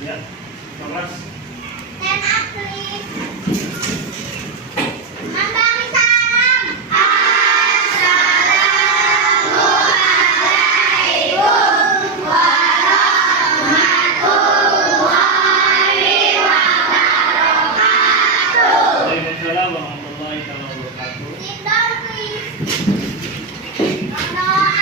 Ya, kelas. Stand up please. Memberi salam. Assalamualaikum warahmatullahi wabarakatuh. Waalaikumsalam warahmatullahi wabarakatuh. Sit down please. Berdoa.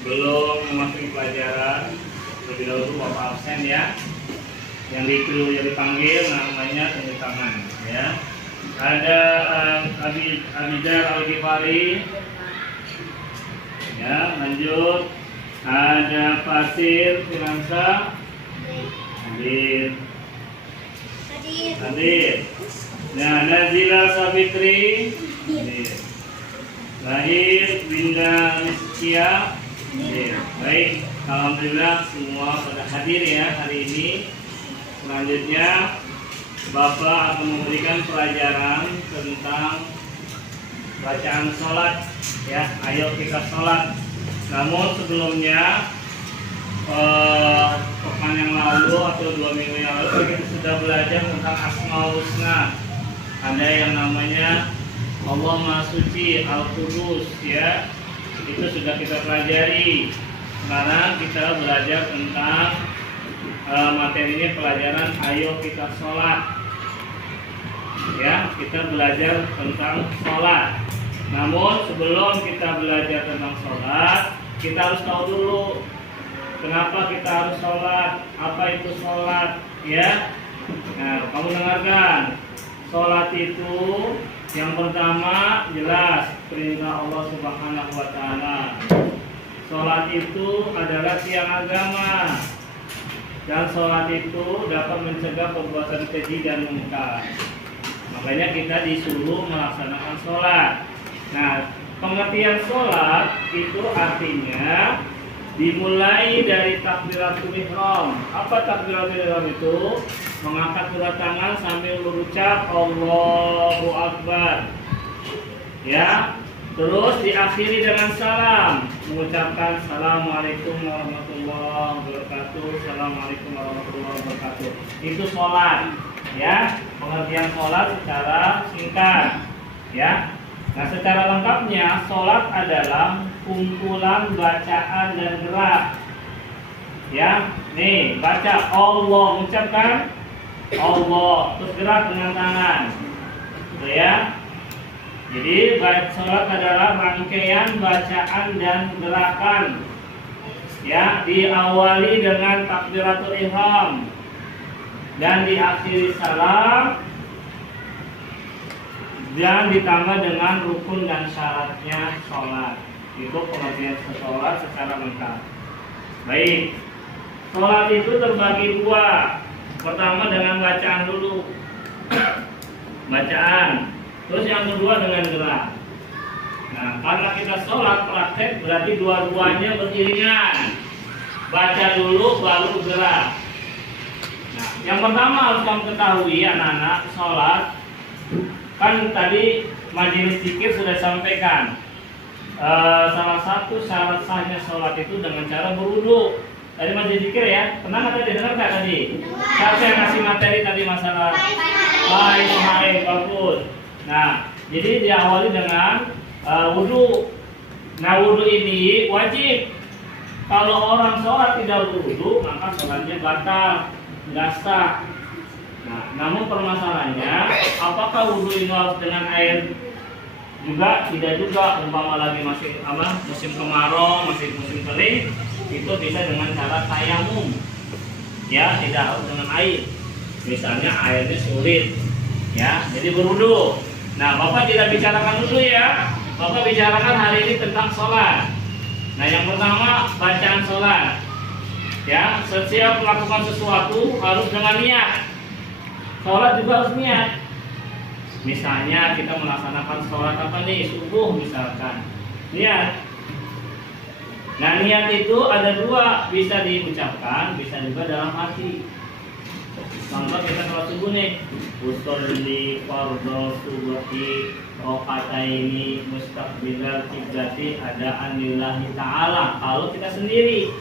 Belum memasuki pelajaran, lebih dahulu Bapak absen ya. Yang dipanggil namanya tanda tangan ya. Ada Abidar Al-Ghifari ya, lanjut. Ada Pasir Finansa hadir. Nah, Nazila Sabitri hadir. Lahir Binda Miskia. Baik, alhamdulillah semua pada hadir ya hari ini. Selanjutnya Bapak akan memberikan pelajaran tentang bacaan sholat ya. Ayo kita sholat. Namun sebelumnya pekan yang lalu atau 2 minggu yang lalu kita sudah belajar tentang Asmaul Husna. Ada yang namanya Allah Maha Suci, Al-Qudus ya. Itu sudah kita pelajari. Sekarang kita belajar tentang materinya pelajaran ayo kita sholat ya. Kita belajar tentang sholat. Namun sebelum kita belajar tentang sholat, kita harus tahu dulu kenapa kita harus sholat, apa itu sholat ya. Nah, kamu dengarkan, sholat itu yang pertama jelas perintah Allah Subhanahu wa Ta'ala. Sholat itu adalah tiang agama, dan sholat itu dapat mencegah perbuatan keji dan mungkar. Makanya kita disuruh melaksanakan sholat. Nah, pengertian sholat itu artinya dimulai dari takbiratul ihram. Apa takbiratul ihram itu? Mengangkat kedua tangan sambil berucap Allahu Akbar ya. Terus diakhiri dengan salam, mengucapkan Assalamualaikum warahmatullahi wabarakatuh. Assalamualaikum warahmatullahi wabarakatuh. Itu sholat ya. Pengertian sholat secara singkat ya. Nah, secara lengkapnya sholat adalah kumpulan bacaan dan gerak ya. Nih, baca Allah, ucapkan Allah, terus gerak dengan tangan gitu ya. Jadi sholat adalah rangkaian bacaan dan gerakan ya, diawali dengan takbiratul ihram dan diakhiri salam dan ditambah dengan rukun dan syaratnya sholat. Itu pengertian sholat secara lengkap. Baik, sholat itu terbagi dua. Pertama dengan bacaan dulu. bacaan. Terus yang kedua dengan gerak. Nah, karena kita sholat praktek berarti dua-duanya beriringan. Baca dulu baru gerak. Nah, yang pertama harus kamu ketahui anak-anak sholat. Kan tadi majelis zikir sudah sampaikan. Salah satu syarat sahnya sholat itu dengan cara berwudu. Tadi majelis zikir ya, pernah nggak tadi dengar nggak tadi? Siapa yang ngasih materi tadi masalah? Baik, bagus. Nah, jadi diawali dengan wudu. Nah, wudu ini wajib. Kalau orang sholat tidak berwudu, maka sholatnya batal, nggak sah. Nah, namun permasalahannya, apakah wudu ini harus dengan air juga? Tidak juga. Umpama lagi masih musim kemarau, masih musim kering, itu bisa dengan cara tayamum. Ya, tidak harus dengan air. Misalnya airnya sulit, ya, jadi berwudu. Nah, Bapak tidak bicarakan wudu ya. Bapak bicarakan hari ini tentang sholat. Nah, yang pertama bacaan sholat. Ya, setiap melakukan sesuatu harus dengan niat. Sholat juga harus niat. Misalnya kita melaksanakan sholat apa nih, subuh misalkan, niat. Nah, niat itu ada dua, bisa diucapkan, bisa juga dalam hati. Contoh kita sholat subuh nih, usolli fardhu subhi rakaataini mustaqbilal qiblati adaan lillahi ta'ala. Kalau kita sendiri.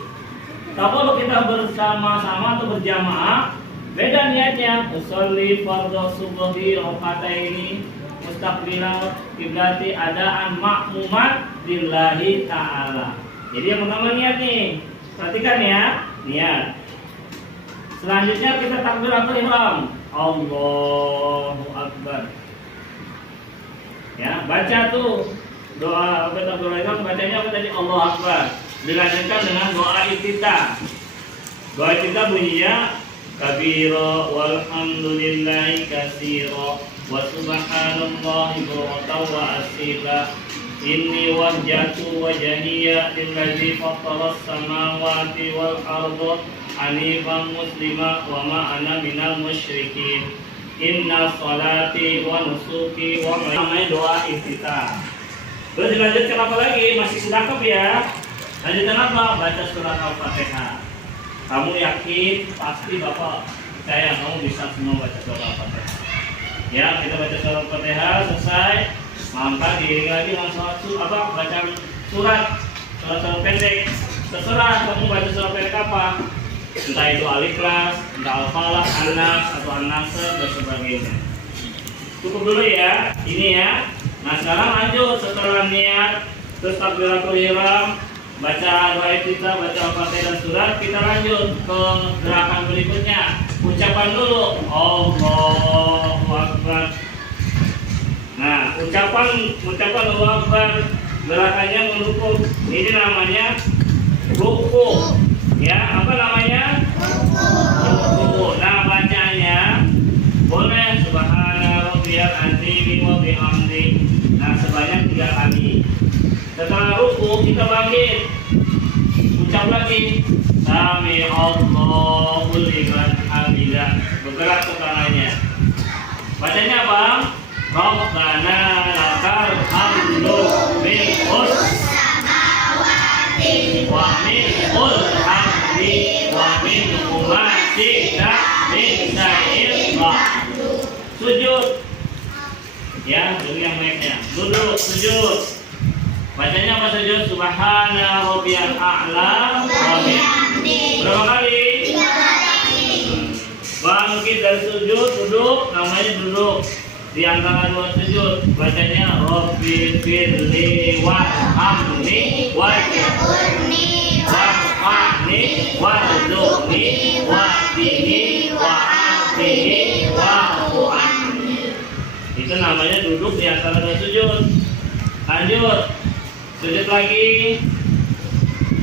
Kalau kita bersama-sama atau berjamaah, beda niatnya. Usolli fardhu subhi rakaataini mustaqbilal qiblati adaan ma'muman lillahi ta'ala. Jadi yang pertama niat nih. Perhatikan ya, niat. Selanjutnya kita takbiratul ihram. Allahu Akbar. Ya, baca tuh doa takbiratul ihram, bacanya apa tadi? Allahu Akbar. Dilanjutkan dengan doa iftitah. Doa iftitah bunyinya kabira walhamdulillahi katsira wa subhanallahi bukratan wa asila. Inni wajjahtu wajhiya lillazi fattaras samawati wal arda hanifan muslima wa ma ana minal musyrikin. Inna sholati wa nusuki wa namanya doa iftitah. Terus dilanjutkan apa lagi? Masih sedekap ya. Lanjutkan apa? Baca surat Al-Fatihah. Kamu yakin pasti Bapak percaya kamu bisa semua baca surat Al-Fatihah. Ya, kita baca surat Al-Fatihah selesai. Maka diiringi lagi dengan bacaan surat pendek. Terserah kamu baca surat pendek apa, entah itu Al-Ikhlas, entah Al-Falaq, An-Nas atau An-Nasr dan sebagainya. Cukup dulu ya, ini ya. Nah, sekarang lanjut setelah niat, terus takbiratul ihram, baca doa kita, baca Al-Fatihah dan surat, kita lanjut ke gerakan berikutnya. Ucapan dulu, Allahu Akbar. Nah, ucapan Allahu Akbar, gerakannya merukuk. Ini namanya ruku. Ya, apa namanya? Ruku. Nah, bacanya boleh subhana rabbiyal azim wa bihamdi. Nah, sebanyak 3 kali. Setelah ruku kita bangkit. Ucap lagi sami Allahu liman hamidah. Bergerak ke tangannya. Bacanya apa? Rabbana lakal hamdu mil'us samawati wa mil'ul ardi wa mil'u ma syi'ta min syai'in ba'du. Sujud. Ya, dulu yang naiknya. Duduk, sujud. Bacanya apa sujud? Subhana rabbiyal a'la wa bihamdi. Berapa kali? 3 kali. Bangkit dari sujud, duduk, namanya duduk. Di antara 2 sujud bacanya Rabbi firli warhamni waj'alni warhamni warzuqni wahdini wa'afini wa'fu anni. Itu namanya duduk di antara 2 sujud. Lanjut, sujud lagi,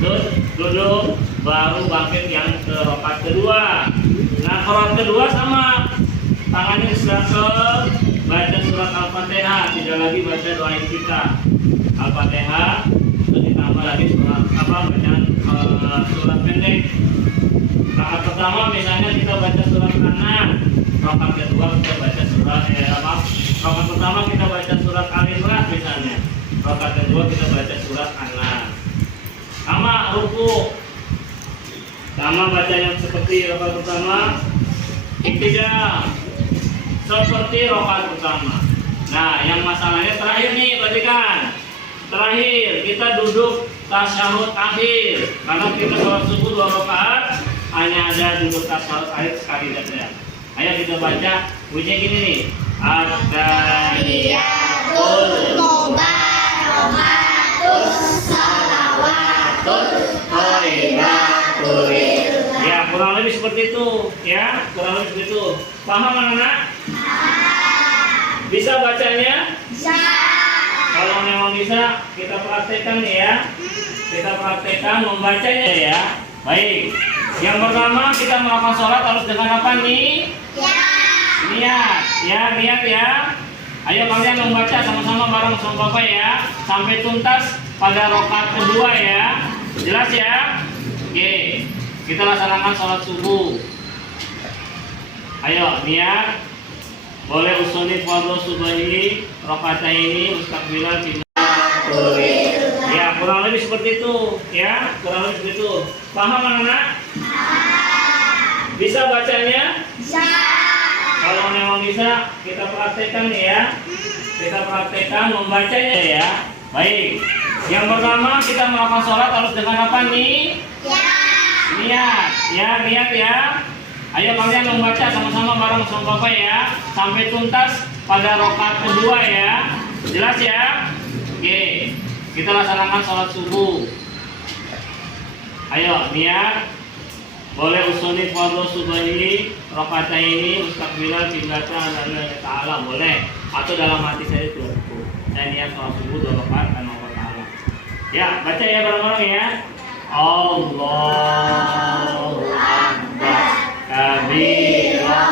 terus duduk, baru bangkit yang ke rakaat kedua. Nah, rakaat kedua sama, tangannya diserahkan, baca surat Al-Fatihah, tidak lagi baca doa kita. Al-Fatihah, terus ditambah lagi surat bacaan surat pendek. Rakaat pertama misalnya kita baca surat An-Nas, rakaat kedua kita baca surat Rakaat pertama kita baca surat Al-Imran misalnya. Rakaat kedua kita baca surat An-Nas. Sama ruku. Sama bacanya seperti rakaat pertama. Iktidal. Seperti rakaat pertama. Nah, yang masalahnya terakhir nih, perhatikan. Terakhir kita duduk tasyahud akhir. Karena kita sholat subuh 2 rakaat, hanya ada duduk tasyahud akhir sekali saja. Ayo kita baca bunyinya gini nih. At-tahiyatul mubarakatus salawatut thayyibatul. Ya, kurang lebih seperti itu, ya, kurang lebih seperti itu. Paham anak-anak? Bisa bacanya? Bisa. Kalau memang bisa, kita praktekkan nih ya. Kita praktekkan membacanya ya. Baik. Yang pertama kita melakukan sholat harus dengan apa nih? Ya. Niat, ya, niat ya. Ayo kalian membaca sama-sama bareng sama Bapak ya, sampai tuntas pada rakaat kedua ya. Jelas ya? Oke, kita laksanakan sholat subuh. Ayo niat. Boleh usuli fardhu subahi rakaataini mustaqbilan qiblah. Ya, kurang lebih seperti itu ya, kurang lebih seperti itu. Paham anak-anak? Bisa bacanya? Bisa. Kalau memang bisa, kita praktekkan ya. Kita praktekkan membacanya ya. Baik. Yang pertama kita melakukan sholat harus dengan apa nih? Ya. Niat, ya, niat ya. Ayo kalian membaca sama-sama bareng sama Bapak ya, sampai tuntas pada rakaat kedua ya. Jelas ya? Oke. Kita laksanakan sholat subuh. Ayo niat. Boleh usuli fardhu subahi rakaataini mustaqbilan qiblat Allah Ta'ala, boleh. Atau dalam hati saya itu. Saya niat sholat subuh 2 rakaat karena Allah Ta'ala. Ya, baca ya bareng-bareng ya. Allahu Akbar kabira.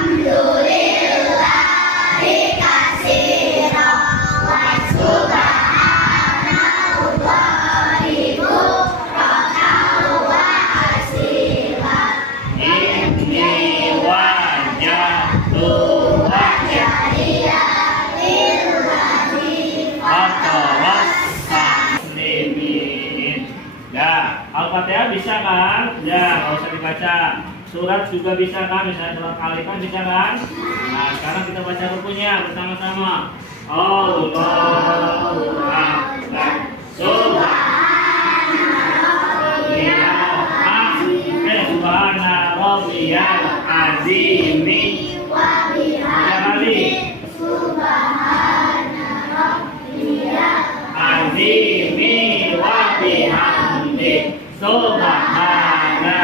Alhamdulillahi katsiran wa subhanallahi bukratan wa asila. Inni wajjahtu wajhiya Lillahi muslimin. Ya, Al-Fatihah bisa kan? Ya, nggak usah dibaca. Surat juga bisa kan? Misalnya surat Al-Imran bisa kan? Nah, sekarang kita baca rukunya bersama-sama. Allahu Akbar. Subhana rabbiyal azimi. wa bihamdihi Azimi wa bihamdi. Subhana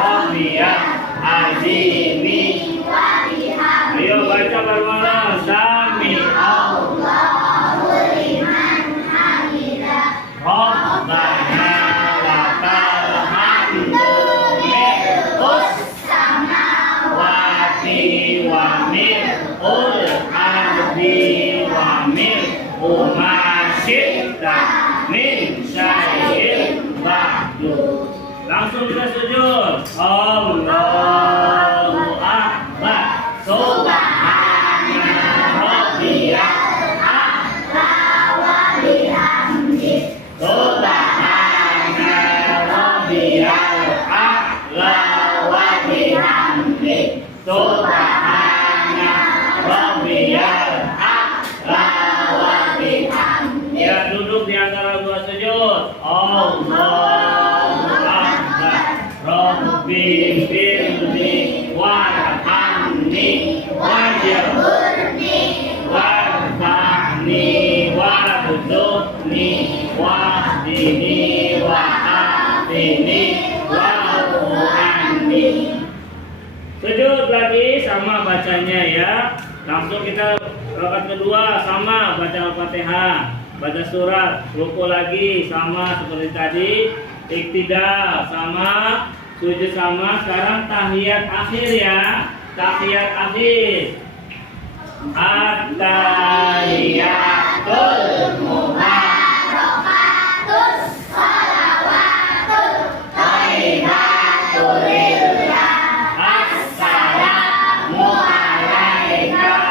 rabbiyal azimi. Ayo baca bareng-bareng. Sami Allahu liman hamidah. Rabbana lakal hamdu mil'us samawati wa mil'ul ardi wa mil'u ma syi'ta min syai'in ba'du. Langsung kita sujud. Allahu Akbar. Subhana rabbiyal a'la wa bihamdihi. Subhana rabbiyal a'la wa bihamdihi. Subhana rabbiyal a'la wa bihamdihi. Ya, duduk di antara dua sujud. Allahu Akbar. Rabbi firli warhamni wajburni warfa'ni warzuqni wahdini wa'afini wa'fu'anni. Sujud lagi sama bacanya ya. Langsung kita rakaat kedua sama baca Al-Fatihah, baca surat, ruku lagi sama seperti tadi, iktidal sama, sujud sama. Sekarang tahiyat akhir ya, tahiyat akhir. At-tahiyatul Barakatus salawatul thayyibatul lillah. Assalamu alaika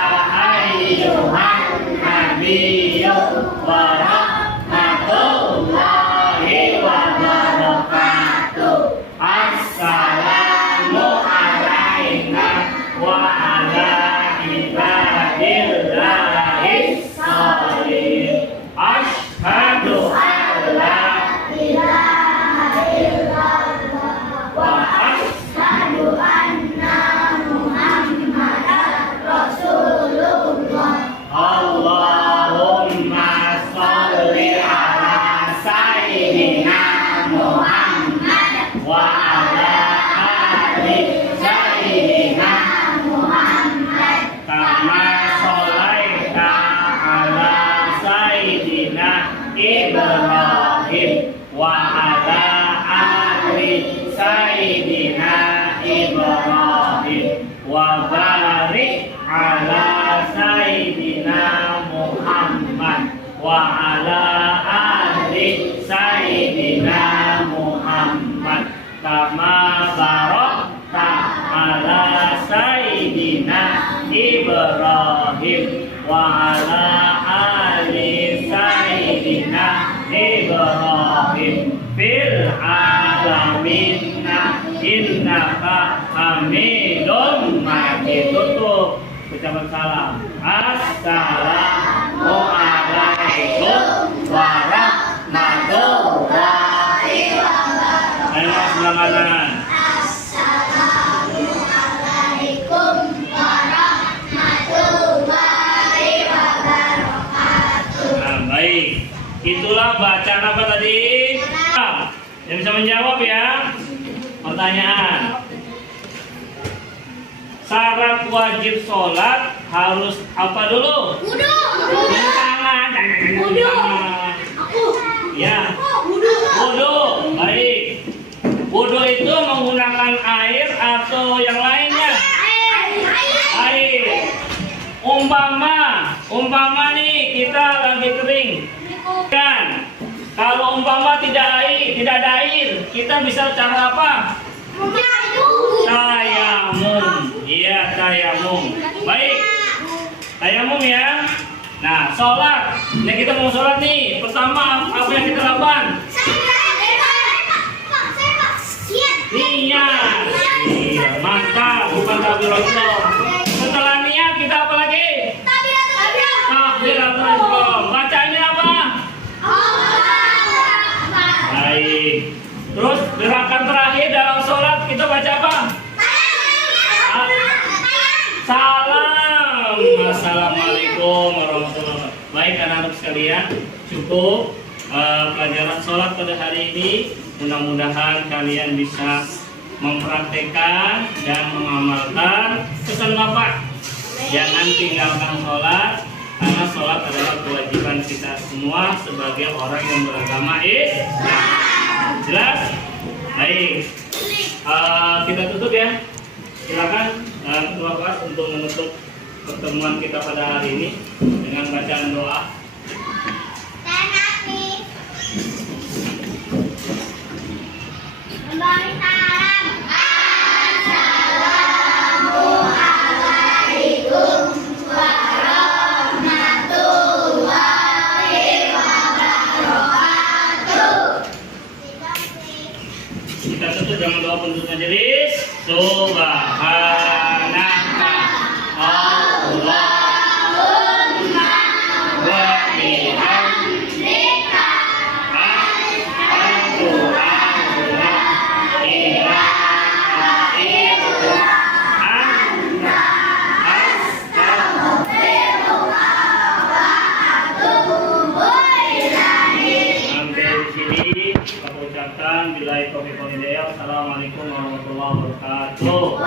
ali sayyidina Muhammad kama sholaita ala sayyidina Ibrahim wa ala ali sayyidina Ibrahim wa barik ala sayyidina Muhammad wa ala ali sayyidina Muhammad kama barakta ala sayyidina Ibrahim wa ala ali sayyidina Ibrahim fil alamin innaka hamidum majid. Tutup ucapan salam. Assalamu alaikum warahmatullahi wabarakatuh. Ayo sebelah kanan. Assalamualaikum warahmatullahi wabarakatuh. Nah, baik. Itulah bacaan apa tadi? Yang bisa menjawab ya. Pertanyaan. Syarat wajib sholat harus apa dulu? Wudu. Cuci tangan. Wudu. Aku. Ya. Wudu. Wudu. Baik. Wudu itu menggunakan air atau yang lainnya? Air. Umpama nih kita lagi kering. Kan? Kalau umpama tidak ada air, kita bisa cara apa? Tayamum. Iya, tayamum. Baik. Tayamum ya. Nah, sholat. Nah, kita mau sholat nih. Pertama, apa yang kita lakukan? Niat. Iya, mantap. Bukan takbiratul. Setelah niat kita apa lagi? Takbiratul ihram. Bacanya apa? Baik. Terus gerakan terakhir dalam sholat kita baca apa? Salam. Assalamualaikum warahmatullahi wabarakatuh. Baik anak-anak sekalian, cukup pelajaran sholat pada hari ini. Mudah-mudahan kalian bisa mempraktekkan dan mengamalkan pesan Bapak. Jangan tinggalkan sholat, karena sholat adalah kewajiban kita semua sebagai orang yang beragama Islam. Jelas? Baik. Kita tutup ya. Silakan ketua kelas untuk menutup pertemuan kita pada hari ini dengan bacaan doa. Memberi salam. Assalamualaikum warahmatullahi wabarakatuh. Kita tutup dengan doa penutup majelis. Subhanaka Allahumma wa bihamdika asyhadu an la ilaha illa anta Astaghfirullah wa atubu ilaih. Sampai di sini aku ucapkan billahi taufiq wal hidayah. Assalamualaikum warahmatullahi wabarakatuh.